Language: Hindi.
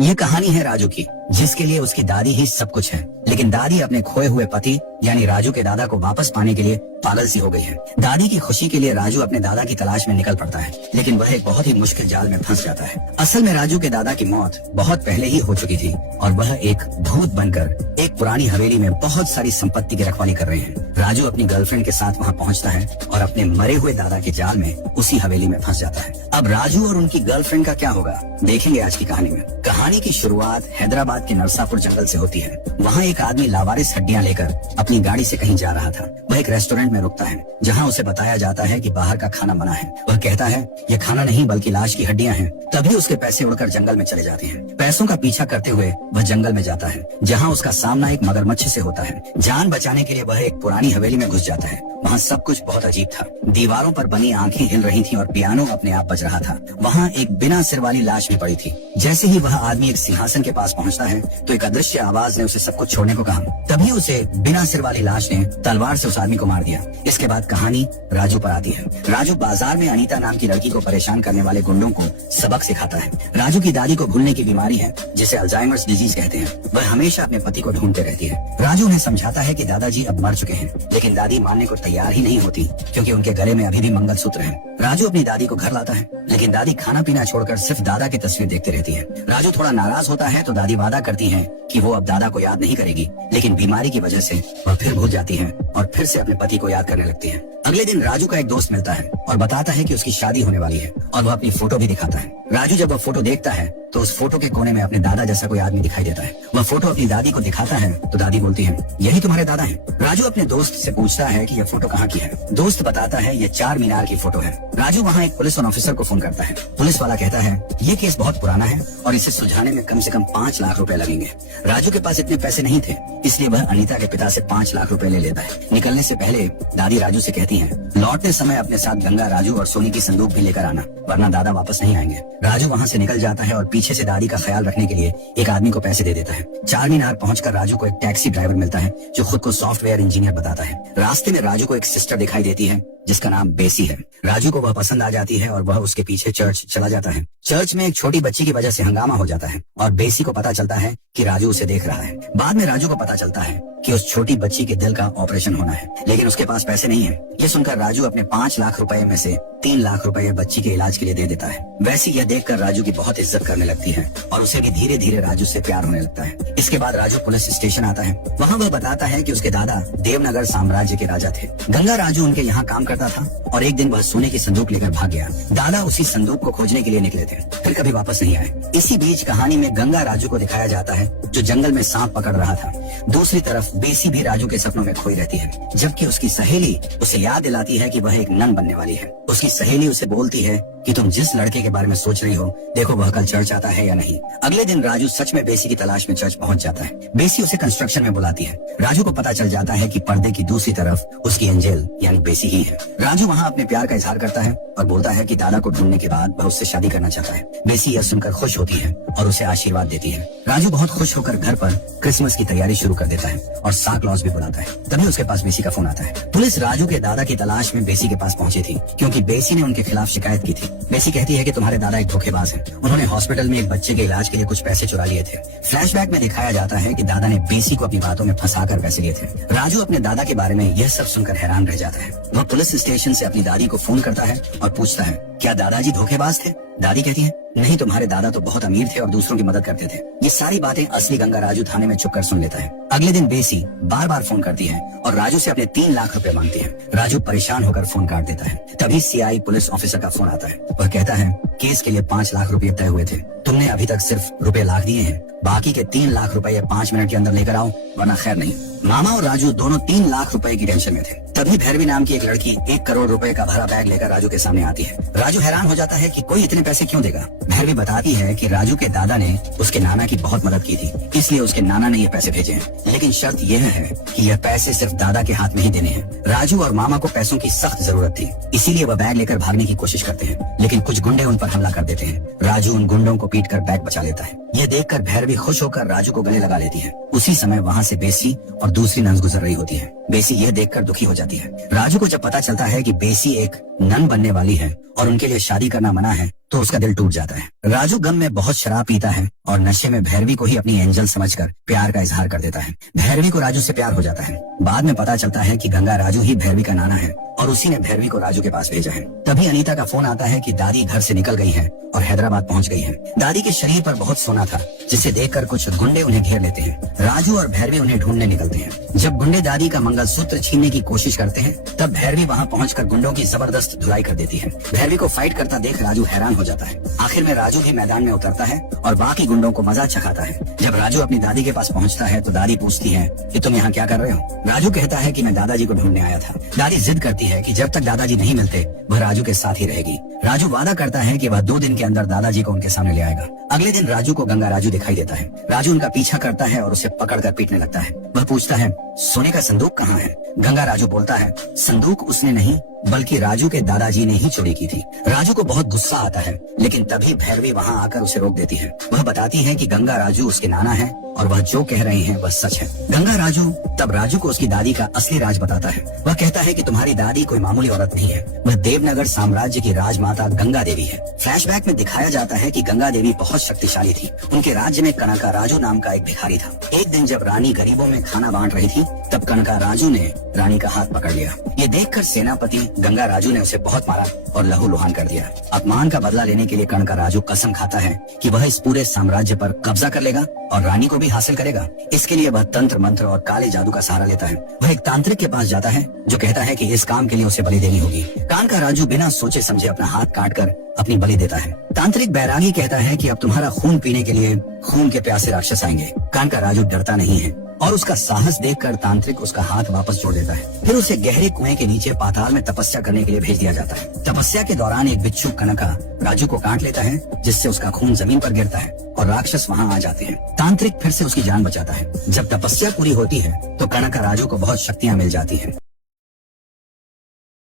ये कहानी है राजू की, जिसके लिए उसकी दादी ही सब कुछ है। लेकिन दादी अपने खोए हुए पति यानी राजू के दादा को वापस पाने के लिए पागल सी हो गई है। दादी की खुशी के लिए राजू अपने दादा की तलाश में निकल पड़ता है, लेकिन वह एक बहुत ही मुश्किल जाल में फंस जाता है। असल में राजू के दादा की मौत बहुत पहले ही हो चुकी थी और वह एक भूत बनकर एक पुरानी हवेली में बहुत सारी संपत्ति की रखवाली कर रहे हैं। राजू अपनी गर्लफ्रेंड के साथ वहाँ पहुँचता है और अपने मरे हुए दादा के जाल में उसी हवेली में फंस जाता है। अब राजू और उनकी गर्लफ्रेंड का क्या होगा, देखेंगे आज की कहानी में। कहानी की शुरुआत हैदराबाद के नरसापुर जंगल से होती है। वहाँ एक आदमी लावारिस हड्डियां लेकर अपनी गाड़ी से कहीं जा रहा था। वह एक रेस्टोरेंट में रुकता है, जहाँ उसे बताया जाता है कि बाहर का खाना बना है। वह कहता है यह खाना नहीं बल्कि लाश की हड्डियां हैं। तभी उसके पैसे उड़कर जंगल में चले जाते हैं। पैसों का पीछा करते हुए वह जंगल में जाता है, जहाँ उसका सामना एक मगरमच्छ से होता है। जान बचाने के लिए वह एक पुरानी हवेली में घुस जाता है। वहाँ सब कुछ बहुत अजीब था। दीवारों पर बनी आंखें हिल रही थी और पियानो अपने आप बज रहा था। वहाँ एक बिना सिर वाली लाश भी पड़ी थी। जैसे ही वह आदमी एक सिंहासन के पास पहुँचता है तो एक अदृश्य आवाज ने उसे सब कुछ छोड़ने को कहा। तभी उसे बिना सिर वाली लाश ने तलवार से उस आदमी को मार दिया। इसके बाद कहानी राजू पर आती है। राजू बाजार में अनीता नाम की लड़की को परेशान करने वाले गुंडों को सबक सिखाता है। राजू की दादी को भूलने की बीमारी है, जिसे अल्जाइमर्स डिजीज कहते हैं। वह हमेशा अपने पति को ढूंढते रहती है। राजू उन्हें समझाता है कि दादाजी अब मर चुके हैं, लेकिन दादी मानने को तैयार ही नहीं होती, क्योंकि उनके गले में अभी भी मंगलसूत्र है। राजू अपनी दादी को घर लाता है, लेकिन दादी खाना पीना छोड़कर सिर्फ दादा की तस्वीर देखते रहती है। राजू थोड़ा नाराज होता है तो दादी वादा करती है कि वो अब दादा को याद नहीं करेगी, लेकिन बीमारी की वजह से वह फिर भूल जाती है और फिर से अपने पति को याद करने लगती है। अगले दिन राजू का एक दोस्त मिलता है और बताता है कि उसकी शादी होने वाली है, और वह अपनी फोटो भी दिखाता है। राजू जब वह फोटो देखता है तो उस फोटो के कोने में अपने दादा जैसा कोई आदमी दिखाई देता है। वह फोटो अपनी दादी को दिखाता है तो दादी बोलती है यही तुम्हारे दादा हैं। राजू अपने दोस्त से पूछता है कि यह फोटो कहाँ की है। दोस्त बताता है यह चार मीनार की फोटो है। राजू वहाँ एक पुलिस ऑफिसर को फोन करता है। पुलिस वाला कहता है ये केस बहुत पुराना है और इसे सुलझाने में कम से कम 5 लाख रुपए लगेंगे। राजू के पास इतने पैसे नहीं थे, इसलिए वह अनीता के पिता से 5 लाख रुपए ले लेता है। निकलने से पहले दादी राजू से कहती है लौटते समय अपने साथ गंगा, राजू और सोनी की संदूक भी लेकर आना, वरना दादा वापस नहीं आएंगे। राजू वहाँ से निकल जाता है और पीछे से दादी का ख्याल रखने के लिए एक आदमी को पैसे दे देता है। चार मीनार पहुंचकर राजू को एक टैक्सी ड्राइवर मिलता है, जो खुद को सॉफ्टवेयर इंजीनियर बताता है। रास्ते में राजू को एक सिस्टर दिखाई देती है जिसका नाम बेसी है। राजू को वह पसंद आ जाती है और वह उसके पीछे चर्च चला जाता है। चर्च में एक छोटी बच्ची की वजह से हंगामा हो जाता है और बेसी को पता चलता है कि राजू उसे देख रहा है। बाद में राजू को पता चलता है कि उस छोटी बच्ची के दिल का ऑपरेशन होना है, लेकिन उसके पास पैसे नहीं है। ये सुनकर राजू अपने 5 लाख रुपए में से 3 लाख रुपए बच्ची के इलाज के लिए दे देता है। वैसे यह देखकर राजू की बहुत इज्जत करने लगती है और उसे भी धीरे धीरे राजू से प्यार होने लगता है। इसके बाद राजू पुलिस स्टेशन आता है। वहाँ वह बताता है कि उसके दादा देवनगर साम्राज्य के राजा थे। गंगा राजू उनके यहाँ काम करता था और एक दिन वह सोने की संदूक लेकर भाग गया। दादा उसी संदूक को खोजने के लिए निकले थे, फिर कभी वापस नहीं आए। इसी बीच कहानी में गंगा राजू को दिखाया जाता है, जो जंगल में सांप पकड़ रहा था। दूसरी तरफ बेसी भी राजू के सपनों में खोई रहती है, जबकि उसकी सहेली उसे याद दिलाती है कि वह एक नन बनने वाली है। उसकी सहेली उसे बोलती है कि तुम जिस लड़के के बारे में सोच रही हो, देखो वह कल चर्च आता है या नहीं। अगले दिन राजू सच में बेसी की तलाश में चर्च पहुंच जाता है। बेसी उसे कंस्ट्रक्शन में बुलाती है। राजू को पता चल जाता है कि पर्दे की दूसरी तरफ उसकी एंजल यानी बेसी ही है। राजू वहाँ अपने प्यार का इजहार करता है और बोलता है कि दादा को ढूंढने के बाद वह उससे शादी करना चाहता है। बेसी यह सुनकर खुश होती है और उसे आशीर्वाद देती है। राजू बहुत खुश होकर घर पर क्रिसमस की तैयारी शुरू कर देता है और सांता क्लॉज भी बुलाता है। तभी उसके पास बेसी का फोन आता है। पुलिस राजू के दादा की तलाश में बेसी के पास पहुंची थी, क्योंकि बेसी ने उनके खिलाफ शिकायत की थी। बेसी कहती है कि तुम्हारे दादा एक धोखेबाज हैं। उन्होंने हॉस्पिटल में एक बच्चे के इलाज के लिए कुछ पैसे चुरा लिए थे। फ्लैशबैक में दिखाया जाता है कि दादा ने बेसी को अपनी बातों में फंसाकर पैसे लिए थे। राजू अपने दादा के बारे में यह सब सुनकर हैरान रह जाता है। वह पुलिस स्टेशन से अपनी दादी को फोन करता है और पूछता है क्या दादाजी धोखेबाज थे। दादी कहती है नहीं, तुम्हारे दादा तो बहुत अमीर थे और दूसरों की मदद करते थे। ये सारी बातें असली गंगा राजू थाने में छुपकर सुन लेता है। अगले दिन बेसी बार बार फोन करती है और राजू से अपने 3 लाख रुपए मांगती है। राजू परेशान होकर फोन काट देता है। तभी सीआई पुलिस ऑफिसर का फोन आता है। वह कहता है केस के लिए 5 लाख रुपए तय हुए थे, तुमने अभी तक सिर्फ रुपए लाख दिए हैं। बाकी के 3 लाख रुपए 5 मिनट के अंदर लेकर आओ, वरना खैर नहीं। मामा और राजू दोनों 3 लाख रुपए की टेंशन में थे। तभी भैरवी नाम की एक लड़की 1 करोड़ रुपए का भरा बैग लेकर राजू के सामने आती है। राजू हैरान हो जाता है कि कोई इतने पैसे क्यों देगा। भैरवी बताती है कि राजू के दादा ने उसके नाना की बहुत मदद की थी, इसलिए उसके नाना ने ये पैसे भेजे हैं। लेकिन शर्त यह है कि यह पैसे सिर्फ दादा के हाथ में ही देने हैं। राजू और मामा को पैसों की सख्त जरूरत थी, इसीलिए वह बैग लेकर भागने की कोशिश करते हैं, लेकिन कुछ गुंडे उन पर हमला कर देते हैं। राजू उन गुंडों को पीटकर बैग बचा लेता है। यह देखकर भैरवी खुश होकर राजू को गले लगा लेती है। उसी समय वहाँ से बेसी और दूसरी नंस गुजर रही होती है। बेसी यह देखकर दुखी हो जाती है। राजू को जब पता चलता है कि बेसी एक नन बनने वाली है और उनके लिए शादी करना मना है, तो उसका दिल टूट जाता है। राजू गम में बहुत शराब पीता है और नशे में भैरवी को ही अपनी एंजल समझकर प्यार का इजहार कर देता है। भैरवी को राजू से प्यार हो जाता है। बाद में पता चलता है कि गंगा राजू ही भैरवी का नाना है और उसी ने भैरवी को राजू के पास भेजा है। तभी अनीता का फोन आता है कि दादी घर से निकल गई है और हैदराबाद पहुंच गई है। दादी के शरीर पर बहुत सोना था, जिसे देखकर कुछ गुंडे उन्हें घेर लेते हैं। राजू और भैरवी उन्हें ढूंढने निकलते हैं। जब गुंडे दादी का मंगलसूत्र छीनने की कोशिश करते हैं, तब भैरवी वहां पहुंचकर गुंडों की जबरदस्त धुलाई कर देती है। भैरवी को फाइट करता देख राजू हैरान हो जाता है। आखिर में राजू भी मैदान में उतरता है और बाकी गुंडों को मजा चखाता है। जब राजू अपनी दादी के पास पहुंचता है तो दादी पूछती है कि तुम यहाँ क्या कर रहे हो। राजू कहता है कि मैं दादाजी को ढूंढने आया था। दादी जिद करती है कि जब तक दादाजी नहीं मिलते वह राजू के साथ ही रहेगी। राजू वादा करता है कि वह 2 दिन के अंदर दादाजी को उनके सामने ले आएगा। अगले दिन राजू को गंगा राजू दिखाई देता है। राजू उनका पीछा करता है और उसे पकड़कर पीटने लगता है। वह पूछता है सोने का संदूक कहाँ है। गंगा राजू बोलता है संदूक उसने नहीं बल्कि राजू के दादाजी ने ही चोरी की थी। राजू को बहुत गुस्सा आता है, लेकिन तभी भैरवी वहां आकर उसे रोक देती है। वह बताती है कि गंगा राजू उसके नाना है और वह जो कह रहे हैं वह सच है। गंगा राजू तब राजू को उसकी दादी का असली राज बताता है। वह कहता है कि तुम्हारी दादी कोई मामूली औरत नहीं है, वह देवनगर साम्राज्य की राजमाता गंगा देवी है। फ्लैशबैक में दिखाया जाता है कि गंगा देवी बहुत शक्तिशाली थी। उनके राज्य में कनका राजू नाम का एक भिखारी था। एक दिन जब रानी गरीबों में खाना बांट रही थी, तब कनका राजू ने रानी का हाथ पकड़ लिया। ये देखकर सेनापति गंगा राजू ने उसे बहुत मारा और लहूलुहान कर दिया। अपमान का बदला लेने के लिए कनका राजू कसम खाता है कि वह इस पूरे साम्राज्य पर कब्जा कर लेगा और रानी को भी हासिल करेगा। इसके लिए वह तंत्र मंत्र और काले जादू का सहारा लेता है। वह एक तांत्रिक के पास जाता है जो कहता है कि इस काम के लिए उसे बलि देनी होगी। कनका राजू बिना सोचे समझे अपना हाथ काटकर अपनी बलि देता है। तांत्रिक बैरागी कहता है कि अब तुम्हारा खून पीने के लिए खून के प्यासे राक्षस आएंगे। कनका राजू डरता नहीं है और उसका साहस देखकर तांत्रिक उसका हाथ वापस जोड़ देता है। फिर उसे गहरे कुएं के नीचे पाताल में तपस्या करने के लिए भेज दिया जाता है। तपस्या के दौरान एक बिच्छू कनका राजू को काट लेता है, जिससे उसका खून जमीन पर गिरता है और राक्षस वहां आ जाते हैं। तांत्रिक फिर से उसकी जान बचाता है। जब तपस्या पूरी होती है तो कनका राजू को बहुत शक्तियां मिल जाती है।